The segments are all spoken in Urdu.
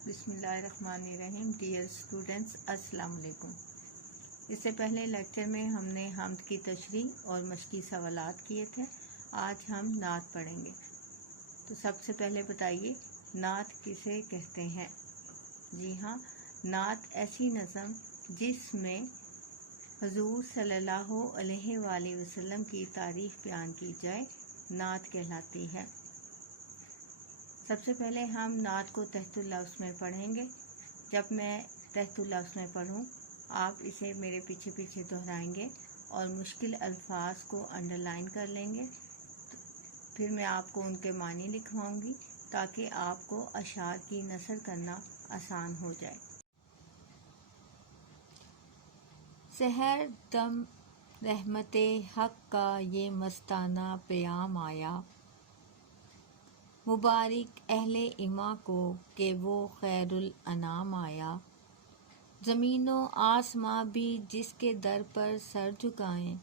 بسم اللہ الرحمن الرحیم۔ ڈیئر اسٹوڈنٹس، السلام علیکم۔ اس سے پہلے لیکچر میں ہم نے حمد کی تشریح اور مشقی سوالات کیے تھے۔ آج ہم نعت پڑھیں گے۔ تو سب سے پہلے بتائیے، نعت کسے کہتے ہیں؟ جی ہاں، نعت ایسی نظم جس میں حضور صلی اللہ علیہ وآلہ وسلم کی تعریف بیان کی جائے، نعت کہلاتی ہے۔ سب سے پہلے ہم نعت کو تحت اللفظ میں پڑھیں گے۔ جب میں تحت اللفظ میں پڑھوں، آپ اسے میرے پیچھے پیچھے دہرائیں گے اور مشکل الفاظ کو انڈر لائن کر لیں گے۔ پھر میں آپ کو ان کے معنی لکھواؤں گی تاکہ آپ کو اشعار کی نثر کرنا آسان ہو جائے۔ سحر دم رحمت حق کا یہ مستانہ پیام آیا، مبارک اہل ایمان کو کہ وہ خیر الانام آیا۔ زمین و آسماں بھی جس کے در پر سر جھکائیں،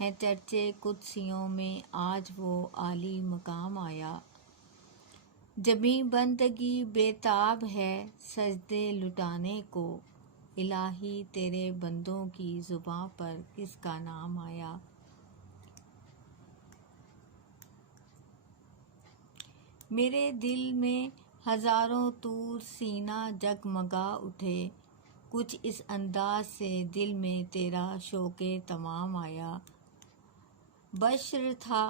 ہیں چرچے قدسیوں میں آج وہ عالی مقام آیا۔ جبیں بندگی بے تاب ہے سجدے لٹانے کو، الہی تیرے بندوں کی زباں پر کس کا نام آیا۔ میرے دل میں ہزاروں طور سینہ جگمگا اٹھے، کچھ اس انداز سے دل میں تیرا شوق تمام آیا۔ بشر تھا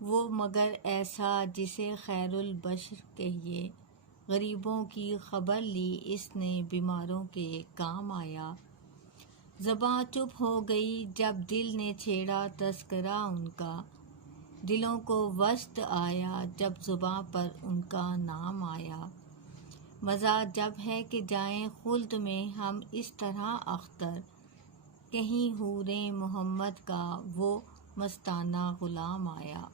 وہ مگر ایسا جسے خیر البشر کہیے، غریبوں کی خبر لی اس نے بیماروں کے کام آیا۔ زباں چپ ہو گئی جب دل نے چھیڑا تذکرہ ان کا، دلوں کو وجد آیا جب زباں پر ان کا نام آیا۔ مزہ جب ہے کہ جائیں خلد میں ہم اس طرح اختر، کہیں حور محمد کا وہ مستانہ غلام آیا۔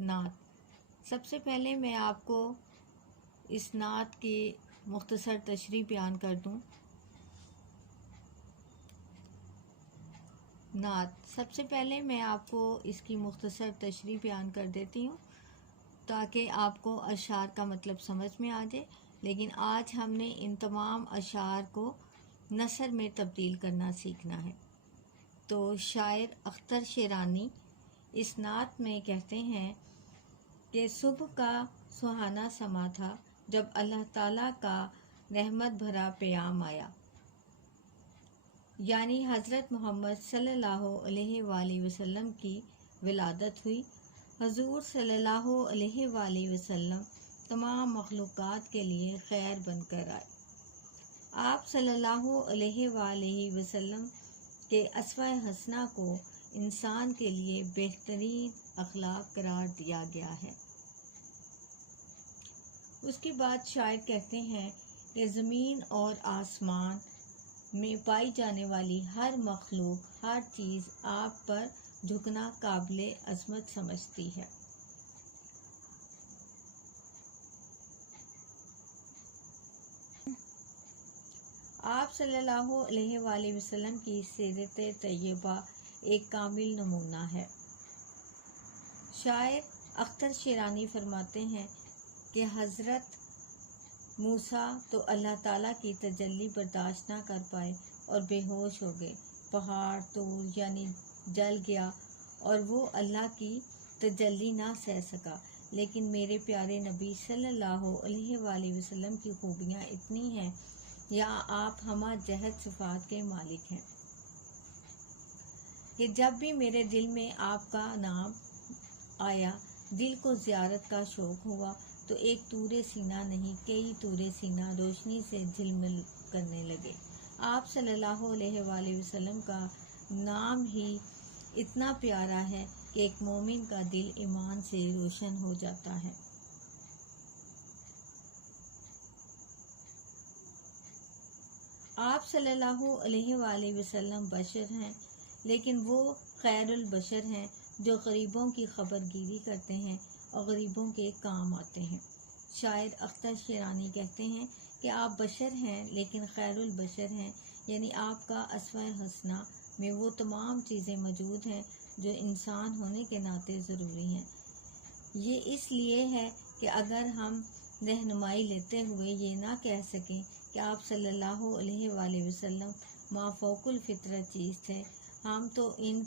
نعت۔ سب سے پہلے میں آپ کو اس نعت کی مختصر تشریح بیان کر دوں۔ نعت، سب سے پہلے میں آپ کو اس کی مختصر تشریح بیان کر دیتی ہوں تاکہ آپ کو اشعار کا مطلب سمجھ میں آ جائے، لیکن آج ہم نے ان تمام اشعار کو نثر میں تبدیل کرنا سیکھنا ہے۔ تو شاعر اختر شیرانی اس نعت میں کہتے ہیں کہ صبح کا سہانا سما تھا جب اللہ تعالیٰ کا رحمت بھرا پیام آیا، یعنی حضرت محمد صلی اللہ علیہ وآلہ وسلم کی ولادت ہوئی۔ حضور صلی اللہ علیہ وآلہ وسلم تمام مخلوقات کے لیے خیر بن کر آئے۔ آپ صلی اللہ علیہ وآلہ وسلم کے اسوہ حسنہ کو انسان کے لیے بہترین اخلاق قرار دیا گیا ہے۔ اس کے بعد شاعر کہتے ہیں کہ زمین اور آسمان میں پائی جانے والی ہر مخلوق، ہر چیز آپ پر جھکنا قابل عظمت سمجھتی ہے۔ آپ صلی اللہ علیہ وآلہ وسلم کی سیرت طیبہ ایک کامل نمونہ ہے۔ شاعر اختر شیرانی فرماتے ہیں کہ حضرت موسیٰ تو اللہ تعالیٰ کی تجلی برداشت نہ کر پائے اور بے ہوش ہو گئے۔ پہاڑ طور یعنی جل گیا اور وہ اللہ کی تجلی نہ سہ سکا، لیکن میرے پیارے نبی صلی اللہ علیہ وآلہ وسلم کی خوبیاں اتنی ہیں، یا آپ ہمہ جہت صفات کے مالک ہیں، کہ جب بھی میرے دل میں آپ کا نام آیا، دل کو زیارت کا شوق ہوا، تو ایک طور سینہ نہیں کئی طور سینہ روشنی سے جھلمل کرنے لگے۔ آپ صلی اللہ علیہ وآلہ وسلم کا نام ہی اتنا پیارا ہے کہ ایک مومن کا دل ایمان سے روشن ہو جاتا ہے۔ آپ صلی اللہ علیہ وآلہ وسلم بشر ہیں، لیکن وہ خیر البشر ہیں جو غریبوں کی خبر گیری کرتے ہیں اور غریبوں کے کام آتے ہیں۔ شاعر اختر شیرانی کہتے ہیں کہ آپ بشر ہیں لیکن خیر البشر ہیں، یعنی آپ کا اسوہ حسنہ میں وہ تمام چیزیں موجود ہیں جو انسان ہونے کے ناطے ضروری ہیں، یہ اس لیے ہے کہ اگر ہم رہنمائی لیتے ہوئے یہ نہ کہہ سکیں کہ آپ صلی اللہ علیہ وآلہ وسلم مافوق الفطرت چیز تھے، ہم تو ان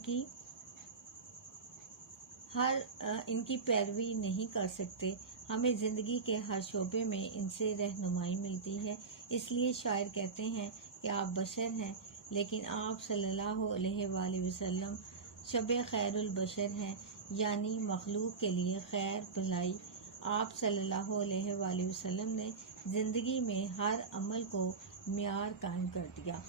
کی پیروی نہیں کر سکتے۔ ہمیں زندگی کے ہر شعبے میں ان سے رہنمائی ملتی ہے۔ اس لیے شاعر کہتے ہیں کہ آپ بشر ہیں، لیکن آپ صلی اللہ علیہ وآلہ وسلم شب خیر البشر ہیں، یعنی مخلوق کے لیے خیر بھلائی۔ آپ صلی اللہ علیہ وآلہ وسلم نے زندگی میں ہر عمل کو معیار قائم کر دیا۔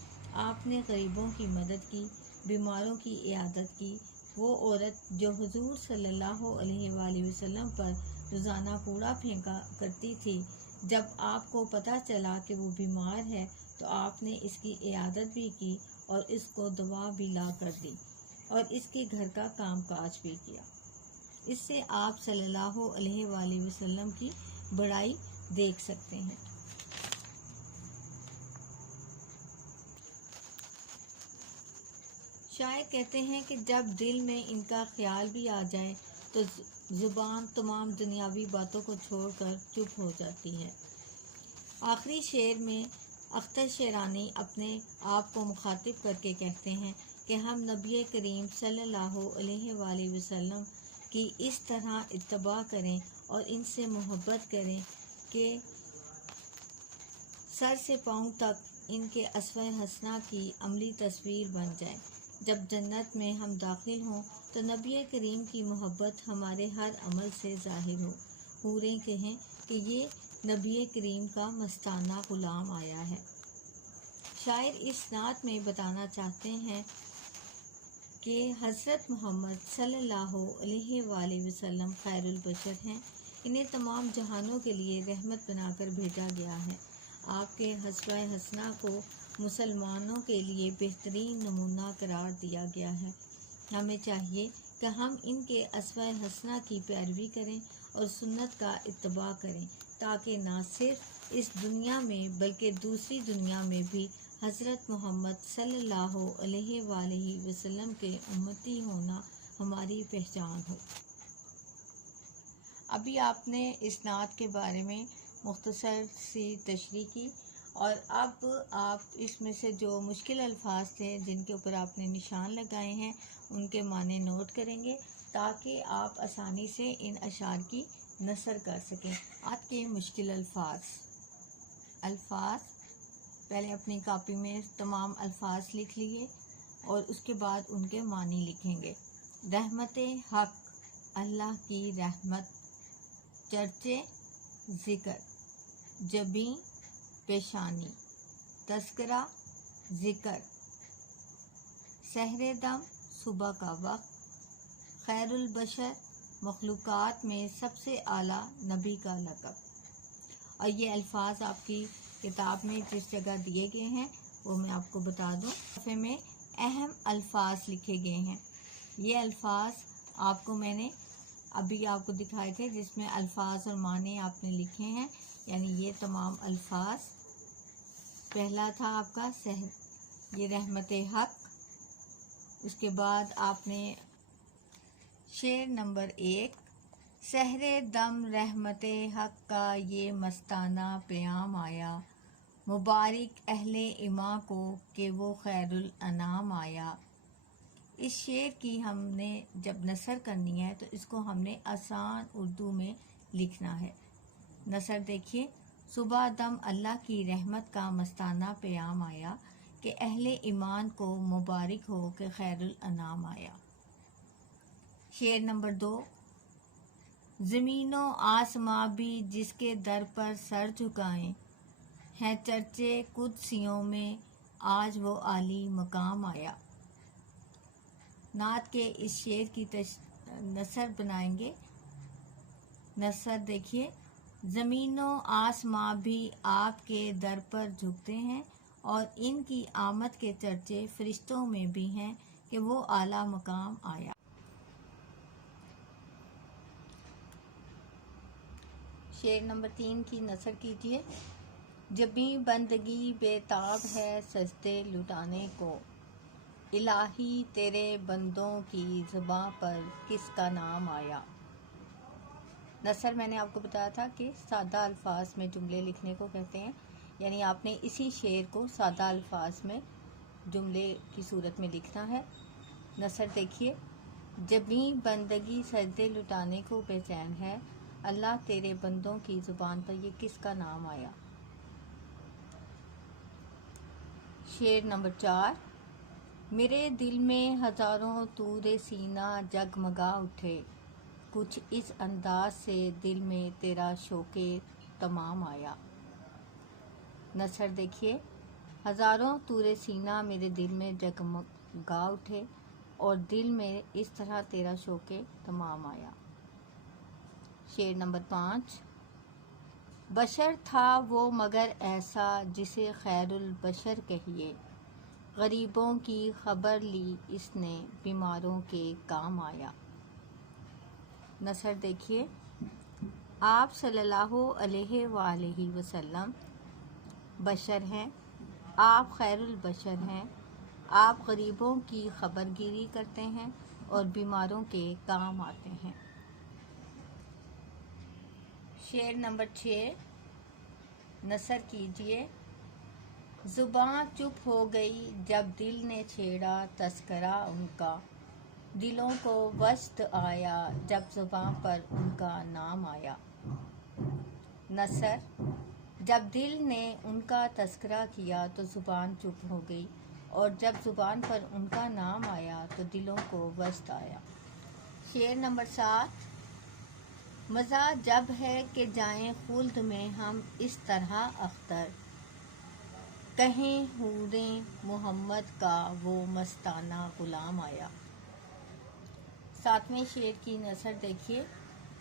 آپ نے غریبوں کی مدد کی، بیماروں کی عیادت کی۔ وہ عورت جو حضور صلی اللہ علیہ وآلہ وسلم پر روزانہ کوڑا پھینکا کرتی تھی، جب آپ کو پتہ چلا کہ وہ بیمار ہے تو آپ نے اس کی عیادت بھی کی اور اس کو دوا بھی لا کر دی اور اس کے گھر کا کام کاج بھی کیا۔ اس سے آپ صلی اللہ علیہ وآلہ وسلم کی بڑائی دیکھ سکتے ہیں۔ شاعر کہتے ہیں کہ جب دل میں ان کا خیال بھی آ جائے تو زبان تمام دنیاوی باتوں کو چھوڑ کر چپ ہو جاتی ہے۔ آخری شعر میں اختر شیرانی اپنے آپ کو مخاطب کر کے کہتے ہیں کہ ہم نبی کریم صلی اللہ علیہ وآلہ وسلم کی اس طرح اتباع کریں اور ان سے محبت کریں کہ سر سے پاؤں تک ان کے اسوہ حسنہ کی عملی تصویر بن جائے۔ جب جنت میں ہم داخل ہوں تو نبی کریم کی محبت ہمارے ہر عمل سے ظاہر ہو۔ حوریں کہیں کہ یہ نبی کریم کا مستانہ غلام آیا ہے۔ شاعر اس نعت میں بتانا چاہتے ہیں کہ حضرت محمد صلی اللہ علیہ وآلہ وسلم خیر البشر ہیں۔ انہیں تمام جہانوں کے لیے رحمت بنا کر بھیجا گیا ہے۔ آپ کے اسوہ حسنہ کو مسلمانوں کے لیے بہترین نمونہ قرار دیا گیا ہے۔ ہمیں چاہیے کہ ہم ان کے اسوہ حسنہ کی پیروی کریں اور سنت کا اتباع کریں، تاکہ نہ صرف اس دنیا میں بلکہ دوسری دنیا میں بھی حضرت محمد صلی اللہ علیہ وآلہ وسلم کے امتی ہونا ہماری پہچان ہو۔ ابھی آپ نے اس نعت کے بارے میں مختصر سی تشریح کی، اور اب آپ اس میں سے جو مشکل الفاظ تھے جن کے اوپر آپ نے نشان لگائے ہیں ان کے معنی نوٹ کریں گے تاکہ آپ آسانی سے ان اشعار کی نثر کر سکیں۔ آپ کے مشکل الفاظ پہلے اپنی کاپی میں تمام الفاظ لکھ لیے اور اس کے بعد ان کے معنی لکھیں گے۔ رحمت حق، اللہ کی رحمت، چرچے ذکر، جبیں پیشانی، تذکرہ ذکر، سحر دم صبح کا وقت، خیر البشر مخلوقات میں سب سے اعلیٰ نبی کا لقب۔ اور یہ الفاظ آپ کی کتاب میں جس جگہ دیے گئے ہیں وہ میں آپ کو بتا دوں۔ صفحے میں اہم الفاظ لکھے گئے ہیں۔ یہ الفاظ آپ کو میں نے ابھی آپ کو دکھائے تھے جس میں الفاظ اور معنی آپ نے لکھے ہیں، یعنی یہ تمام الفاظ۔ پہلا تھا آپ کا یہ رحمت حق، اس کے بعد آپ نے شعر نمبر 1، سحر دم رحمت حق کا یہ مستانہ پیام آیا، مبارک اہل ایمان کو کہ وہ خیر الانام آیا۔ اس شعر کی ہم نے جب نثر کرنی ہے تو اس کو ہم نے آسان اردو میں لکھنا ہے۔ نثر دیکھیے، صبح دم اللہ کی رحمت کا مستانہ پیام آیا کہ اہل ایمان کو مبارک ہو کہ خیر الانام آیا۔ شعر نمبر 2، زمین و آسماں بھی جس کے در پر سر جھکائیں، ہیں چرچے قدسیوں میں آج وہ عالی مقام آیا۔ نعت کے اس شعر کی نثر بنائیں گے۔ نثر دیکھیے، زمین و آسماں بھی آپ کے در پر جھکتے ہیں اور ان کی آمد کے چرچے فرشتوں میں بھی ہیں کہ وہ اعلیٰ مقام آیا۔ شعر نمبر 3 کی نثر کیجیے۔ جبیں بندگی بے تاب ہے سجدے لٹانے کو، الہی تیرے بندوں کی زباں پر کس کا نام آیا۔ نثر میں نے آپ کو بتایا تھا کہ سادہ الفاظ میں جملے لکھنے کو کہتے ہیں، یعنی آپ نے اسی شعر کو سادہ الفاظ میں جملے کی صورت میں لکھنا ہے۔ نثر دیکھیے، جبیں بندگی سجدے لٹانے کو بے چین ہے، اللہ تیرے بندوں کی زبان پر یہ کس کا نام آیا؟ شعر نمبر 4، میرے دل میں ہزاروں طور سینہ جگمگا اٹھے، کچھ اس انداز سے دل میں تیرا شوق تمام آیا۔ نثر دیکھیے، ہزاروں طور سینہ میرے دل میں جگمگا اٹھے اور دل میں اس طرح تیرا شوق تمام آیا۔ شعر نمبر 5، بشر تھا وہ مگر ایسا جسے خیر البشر کہیے، غریبوں کی خبر لی اس نے بیماروں کے کام آیا۔ نثر دیکھیے، آپ صلی اللہ علیہ وآلہ وسلم بشر ہیں، آپ خیر البشر ہیں، آپ غریبوں کی خبر گیری کرتے ہیں اور بیماروں کے کام آتے ہیں۔ شعر نمبر 6، نثر کیجئے، زباں چپ ہو گئی جب دل نے چھیڑا تذکرہ ان کا، دلوں کو وجد آیا جب زباں پر ان کا نام آیا۔ نثر، جب دل نے ان کا تذکرہ کیا تو زبان چپ ہو گئی، اور جب زبان پر ان کا نام آیا تو دلوں کو وجد آیا۔ شعر نمبر 7، مزہ جب ہے کہ جائیں خلد میں ہم اس طرح اختر، کہیں حوریں محمد کا وہ مستانہ غلام آیا۔ 7ویں شعر کی نثر دیکھیے،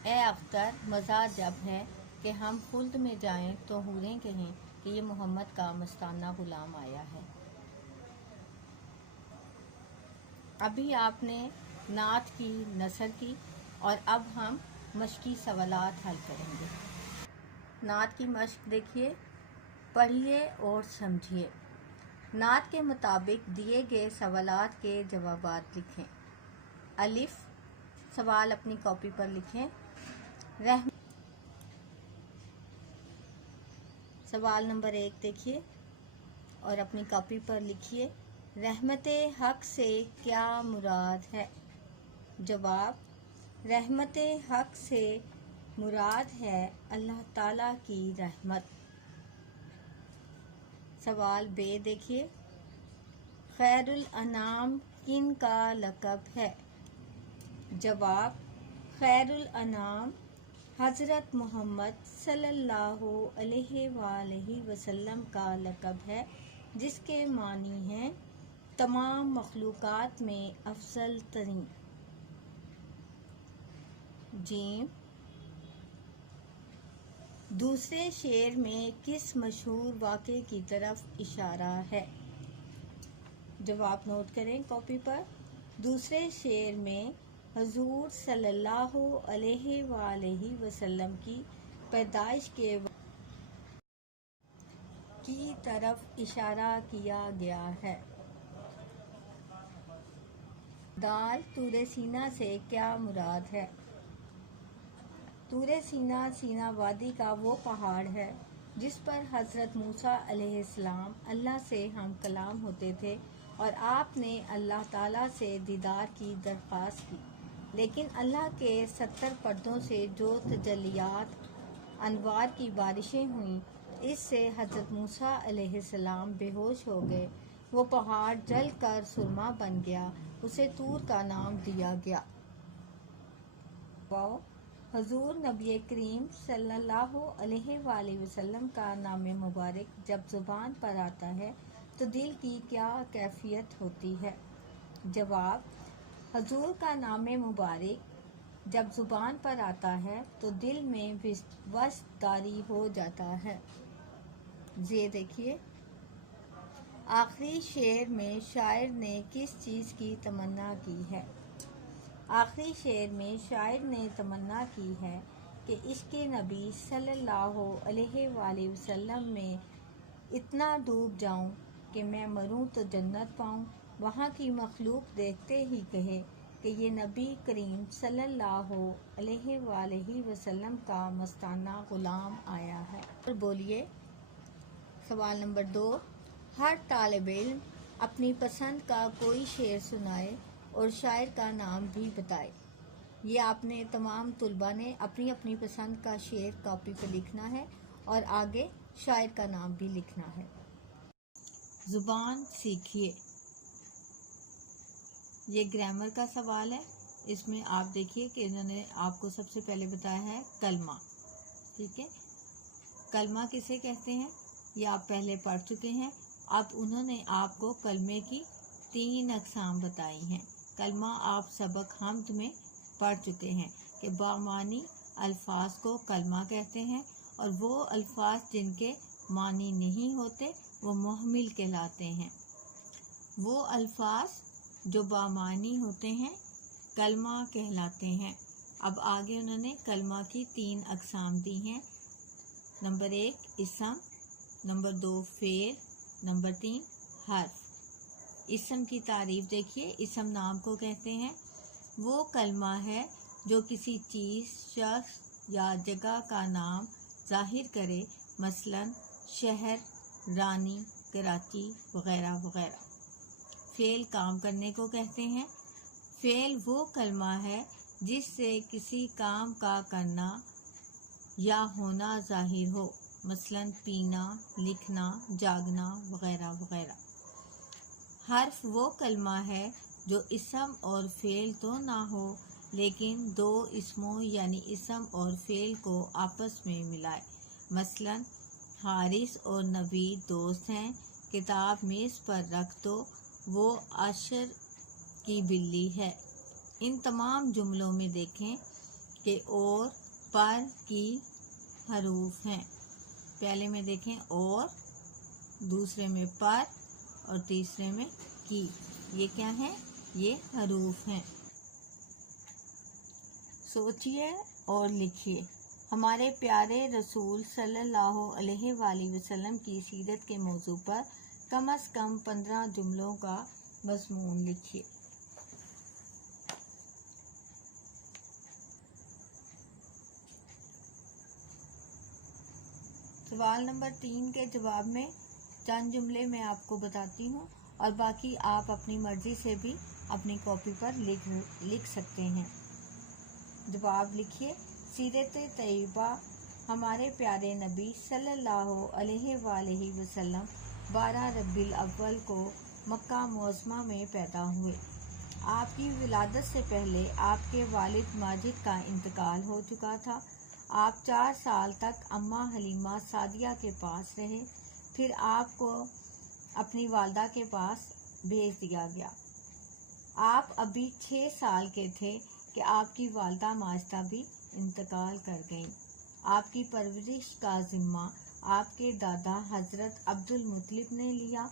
اے اختر، مزہ جب ہے کہ ہم خلد میں جائیں تو حوریں کہیں کہ یہ محمد کا مستانہ غلام آیا ہے۔ ابھی آپ نے نعت کی، نثر کی، اور اب ہم مشقی سوالات حل کریں گے۔ نعت کی مشق دیکھیے، پڑھیے اور سمجھیے۔ نعت کے مطابق دیے گئے سوالات کے جوابات لکھیں۔ الف، سوال اپنی کاپی پر لکھیں۔ سوال نمبر 1 دیکھیے اور اپنی کاپی پر لکھیے، رحمت حق سے کیا مراد ہے؟ جواب، رحمت حق سے مراد ہے اللہ تعالیٰ کی رحمت۔ سوال ب دیکھیے، خیر الانام کن کا لقب ہے؟ جواب، خیر الانام حضرت محمد صلی اللہ علیہ وآلہ وسلم کا لقب ہے، جس کے معنی ہیں تمام مخلوقات میں افضل ترین۔ جیم، دوسرے شعر میں کس مشہور واقعے کی طرف اشارہ ہے؟ جواب نوٹ کریں کاپی پر۔ دوسرے شعر میں حضور صلی اللہ علیہ وآلہ وسلم کی پیدائش کے وقت کی طرف اشارہ کیا گیا ہے۔ دال، طور سینا سے کیا مراد ہے؟ طور سینا سینا وادی کا وہ پہاڑ ہے جس پر حضرت موسیٰ علیہ السلام اللہ سے ہم کلام ہوتے تھے، اور آپ نے اللہ تعالیٰ سے دیدار کی درخواست کی، لیکن اللہ کے 70 پردوں سے جو تجلیات انوار کی بارشیں ہوئیں، اس سے حضرت موسیٰ علیہ السلام بے ہوش ہو گئے، وہ پہاڑ جل کر سرما بن گیا، اسے طور کا نام دیا گیا۔ حضور نبی کریم صلی اللہ علیہ وآلہ وسلم کا نام مبارک جب زبان پر آتا ہے تو دل کی کیا کیفیت ہوتی ہے؟ جواب، حضور کا نام مبارک جب زبان پر آتا ہے تو دل میں وجد طاری ہو جاتا ہے۔ دیکھیے، آخری شعر میں شاعر نے کس چیز کی تمنا کی ہے؟ آخری شعر میں شاعر نے تمنا کی ہے کہ عشق نبی صلی اللہ علیہ وآلہ وسلم میں اتنا ڈوب جاؤں کہ میں مروں تو جنت پاؤں، وہاں کی مخلوق دیکھتے ہی کہے کہ یہ نبی کریم صلی اللہ علیہ وآلہ وسلم کا مستانہ غلام آیا ہے۔ اور بولیے سوال نمبر 2، ہر طالب علم اپنی پسند کا کوئی شعر سنائے اور شاعر کا نام بھی بتائے۔ یہ آپ نے تمام طلباء نے اپنی اپنی پسند کا شعر کاپی پہ لکھنا ہے اور آگے شاعر کا نام بھی لکھنا ہے۔ زبان سیکھیے، یہ گرامر کا سوال ہے۔ اس میں آپ دیکھیے کہ انہوں نے آپ کو سب سے پہلے بتایا ہے کلمہ، ٹھیک ہے۔ کلمہ کسے کہتے ہیں یہ آپ پہلے پڑھ چکے ہیں۔ اب انہوں نے آپ کو کلمے کی 3 اقسام بتائی ہیں۔ کلمہ آپ سبق حمد میں پڑھ چکے ہیں کہ بامعنی الفاظ کو کلمہ کہتے ہیں، اور وہ الفاظ جن کے معنی نہیں ہوتے وہ محمل کہلاتے ہیں۔ وہ الفاظ جو بامعنی ہوتے ہیں کلمہ کہلاتے ہیں۔ اب آگے انہوں نے کلمہ کی 3 اقسام دی ہیں۔ نمبر 1 اسم، نمبر 2 فعل، نمبر 3 حرف۔ اسم کی تعریف دیکھیے، اسم نام کو کہتے ہیں۔ وہ کلمہ ہے جو کسی چیز، شخص یا جگہ کا نام ظاہر کرے، مثلا شہر، رانی، کراچی وغیرہ وغیرہ۔ فعل کام کرنے کو کہتے ہیں۔ فعل وہ کلمہ ہے جس سے کسی کام کا کرنا یا ہونا ظاہر ہو، مثلا پینا، لکھنا، جاگنا وغیرہ وغیرہ۔ حرف وہ کلمہ ہے جو اسم اور فعل تو نہ ہو لیکن 2 اسموں یعنی اسم اور فعل کو آپس میں ملائے، مثلا حارث اور نوید دوست ہیں، کتاب میز پر رکھ دو، وہ عشر کی بلی ہے۔ ان تمام جملوں میں دیکھیں کہ اور، پر کی حروف ہیں۔ پہلے میں دیکھیں اور، دوسرے میں پر اور تیسرے میں کی۔ یہ کیا ہیں؟ یہ حروف ہیں۔ سوچئے اور لکھیے۔ ہمارے پیارے رسول صلی اللہ علیہ وآلہ وسلم کی سیرت کے موضوع پر کم از کم 15 جملوں کا مضمون لکھیے۔ سوال نمبر 3 کے جواب میں چند جملے میں آپ کو بتاتی ہوں اور باقی آپ اپنی مرضی سے بھی اپنی کاپی پر لکھ سکتے ہیں۔ جواب لکھیے۔ سیرت طیبہ ہمارے پیارے نبی صلی اللہ علیہ وآلہ وسلم 12 ربیع الاول کو مکہ معظمہ میں پیدا ہوئے۔ آپ کی ولادت سے پہلے آپ کے والد ماجد کا انتقال ہو چکا تھا۔ آپ 4 سال تک اماں حلیمہ سعدیہ کے پاس رہے، پھر آپ کو اپنی والدہ کے پاس بھیج دیا گیا۔ آپ ابھی 6 سال کے تھے کہ آپ کی والدہ ماجدہ بھی انتقال کر گئیں۔ آپ کی پرورش کا ذمہ آپ کے دادا حضرت عبد المطلب نے لیا۔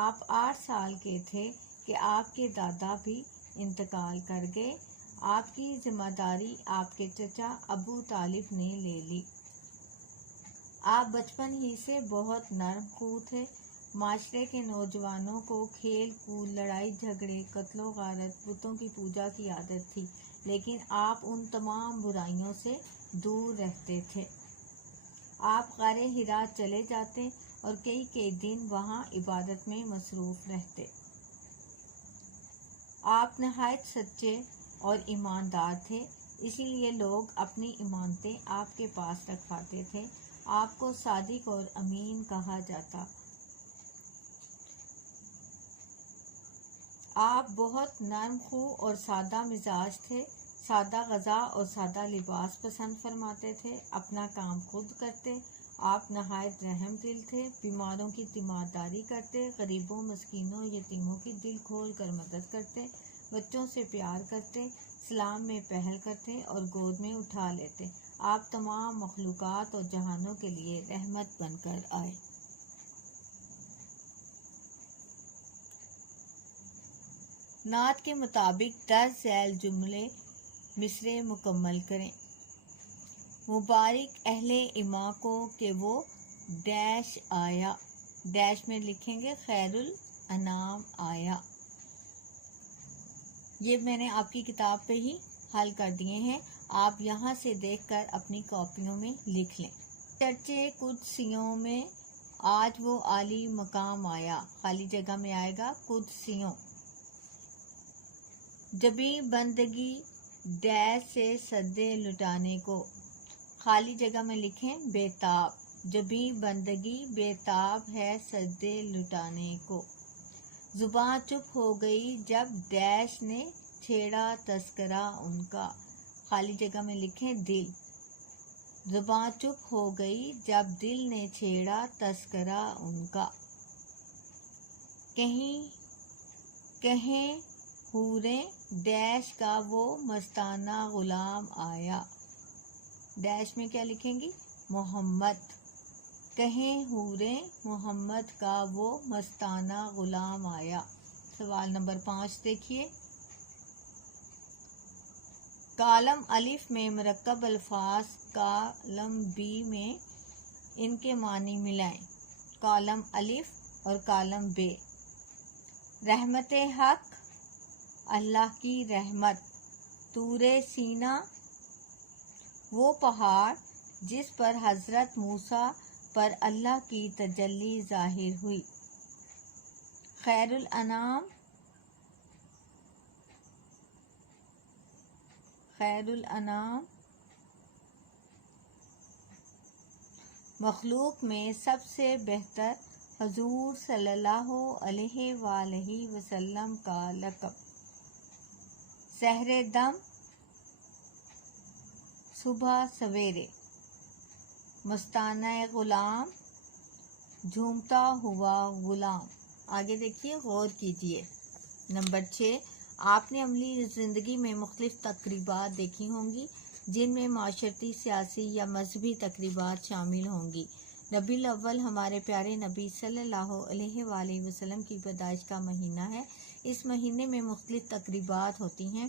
آپ 8 سال کے تھے کہ آپ کے دادا بھی انتقال کر گئے۔ آپ کی ذمہ داری آپ کے چچا ابو طالب نے لے لی۔ آپ بچپن ہی سے بہت نرم خو تھے۔ معاشرے کے نوجوانوں کو کھیل کود، لڑائی جھگڑے، قتل و غارت، بتوں کی پوجا کی عادت تھی، لیکن آپ ان تمام برائیوں سے دور رہتے تھے۔ آپ غار حرا چلے جاتے اور کئی دن وہاں عبادت میں مصروف رہتے۔ آپ نہایت سچے اور ایماندار تھے، اسی لیے لوگ اپنی امانتیں آپ کے پاس رکھواتے تھے۔ آپ کو صادق اور امین کہا جاتا۔ آپ بہت نرم خو اور سادہ مزاج تھے، سادہ غذا اور سادہ لباس پسند فرماتے تھے، اپنا کام خود کرتے۔ آپ نہایت رحم دل تھے، بیماروں کی تیمارداری کرتے، غریبوں، مسکینوں، یتیموں کی دل کھول کر مدد کرتے، بچوں سے پیار کرتے، اسلام میں پہل کرتے اور گود میں اٹھا لیتے۔ آپ تمام مخلوقات اور جہانوں کے لیے رحمت بن کر آئے۔ نعت کے مطابق درج ذیل جملے مصرع مکمل کریں۔ مبارک اہل ایما کو کہ وہ ڈیش آیا، ڈیش میں لکھیں گے خیر الانام آیا۔ یہ میں نے آپ کی کتاب پہ ہی حل کر دیے ہیں، آپ یہاں سے دیکھ کر اپنی کاپیوں میں لکھ لیں۔ چرچے قدسیوں میں آج وہ عالی مقام آیا، خالی جگہ میں آئے گا قدسیوں۔ جبیں بندگی ڈیش سے سدے لٹانے کو، خالی جگہ میں لکھیں بےتاب، جبیں بندگی بےتاب ہے سدے لٹانے کو۔ زباں چپ ہو گئی جب ڈیش نے چھیڑا تذکرہ ان کا، خالی جگہ میں لکھیں دل، زباں چپ ہو گئی جب دل نے چھیڑا تذکرہ ان کا۔ کہیں حوریں ڈیش کا وہ مستانہ غلام آیا، ڈیش میں کیا لکھیں گی محمد، کہیں حوریں محمد کا وہ مستانہ غلام آیا۔ سوال نمبر 5 دیکھیے، کالم الف میں مرکب الفاظ کالم بی میں ان کے معنی ملائیں۔ کالم الف اور کالم بے، رحمت حق اللہ کی رحمت، طور سینا وہ پہاڑ جس پر حضرت موسیٰ پر اللہ کی تجلی ظاہر ہوئی۔ خیر الانام مخلوق میں سب سے بہتر حضور صلی اللہ علیہ وآلہ وسلم کا لقب۔ سحر دم صبح سویرے، مستانہ غلام جھومتا ہوا غلام۔ آگے دیکھیے، غور کیجیے۔ نمبر 6، آپ نے عملی زندگی میں مختلف تقریبات دیکھی ہوں گی جن میں معاشرتی، سیاسی یا مذہبی تقریبات شامل ہوں گی۔ ربیع الاول ہمارے پیارے نبی صلی اللہ علیہ وآلہ وسلم کی پیدائش کا مہینہ ہے۔ اس مہینے میں مختلف تقریبات ہوتی ہیں۔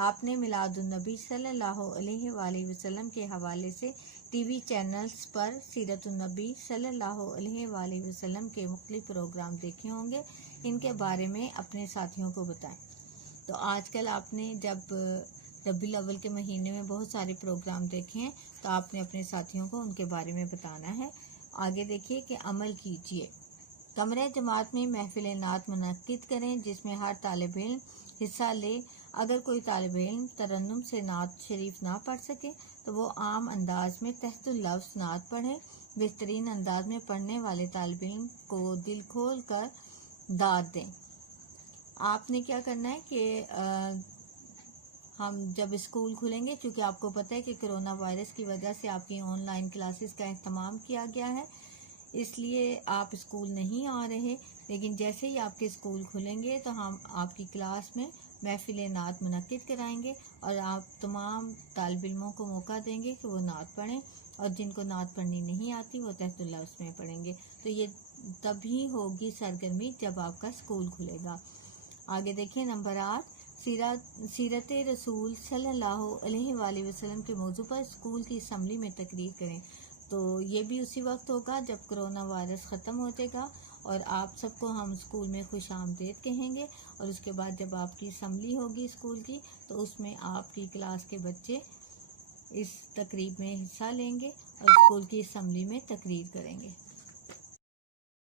آپ نے میلاد النبی صلی اللہ علیہ وآلہ وسلم کے حوالے سے ٹی وی چینلز پر سیرت النبی صلی اللہ علیہ وآلہ وسلم کے مختلف پروگرام دیکھے ہوں گے، ان کے بارے میں اپنے ساتھیوں کو بتائیں۔ تو آج کل آپ نے جب ربیع الاول کے مہینے میں بہت سارے پروگرام دیکھے ہیں تو آپ نے اپنے ساتھیوں کو ان کے بارے میں بتانا ہے۔ آگے دیکھیے کہ عمل کیجیے۔ کمرہ جماعت میں محفل نعت منعقد کریں جس میں ہر طالب علم حصہ لے۔ اگر کوئی طالب علم ترنم سے نعت شریف نہ پڑھ سکے تو وہ عام انداز میں تحت اللفظ نعت پڑھیں۔ بہترین انداز میں پڑھنے والے طالب علم کو دل کھول کر داد دیں۔ آپ نے کیا کرنا ہے کہ ہم جب اسکول کھلیں گے، چونکہ آپ کو پتہ ہے کہ کرونا وائرس کی وجہ سے آپ کی آن لائن کلاسز کا اہتمام کیا گیا ہے، اس لیے آپ اسکول نہیں آ رہے، لیکن جیسے ہی آپ کے اسکول کھلیں گے تو ہم آپ کی کلاس میں محفل نعت منعقد کرائیں گے اور آپ تمام طالب علموں کو موقع دیں گے کہ وہ نعت پڑھیں، اور جن کو نعت پڑھنی نہیں آتی وہ تحت اللفظ میں پڑھیں گے۔ تو یہ تبھی ہوگی سرگرمی جب آپ کا اسکول کھلے گا۔ آگے دیکھیں نمبر 8، سیرت رسول صلی اللہ علیہ وآلہ وسلم کے موضوع پر اسکول کی اسمبلی میں تقریر کریں۔ تو یہ بھی اسی وقت ہوگا جب کرونا وائرس ختم ہو جائے گا، اور آپ سب کو ہم اسکول میں خوش آمدید کہیں گے، اور اس کے بعد جب آپ کی اسمبلی ہوگی اسکول کی تو اس میں آپ کی کلاس کے بچے اس تقریب میں حصہ لیں گے اور اسکول کی اسمبلی میں تقریر کریں گے۔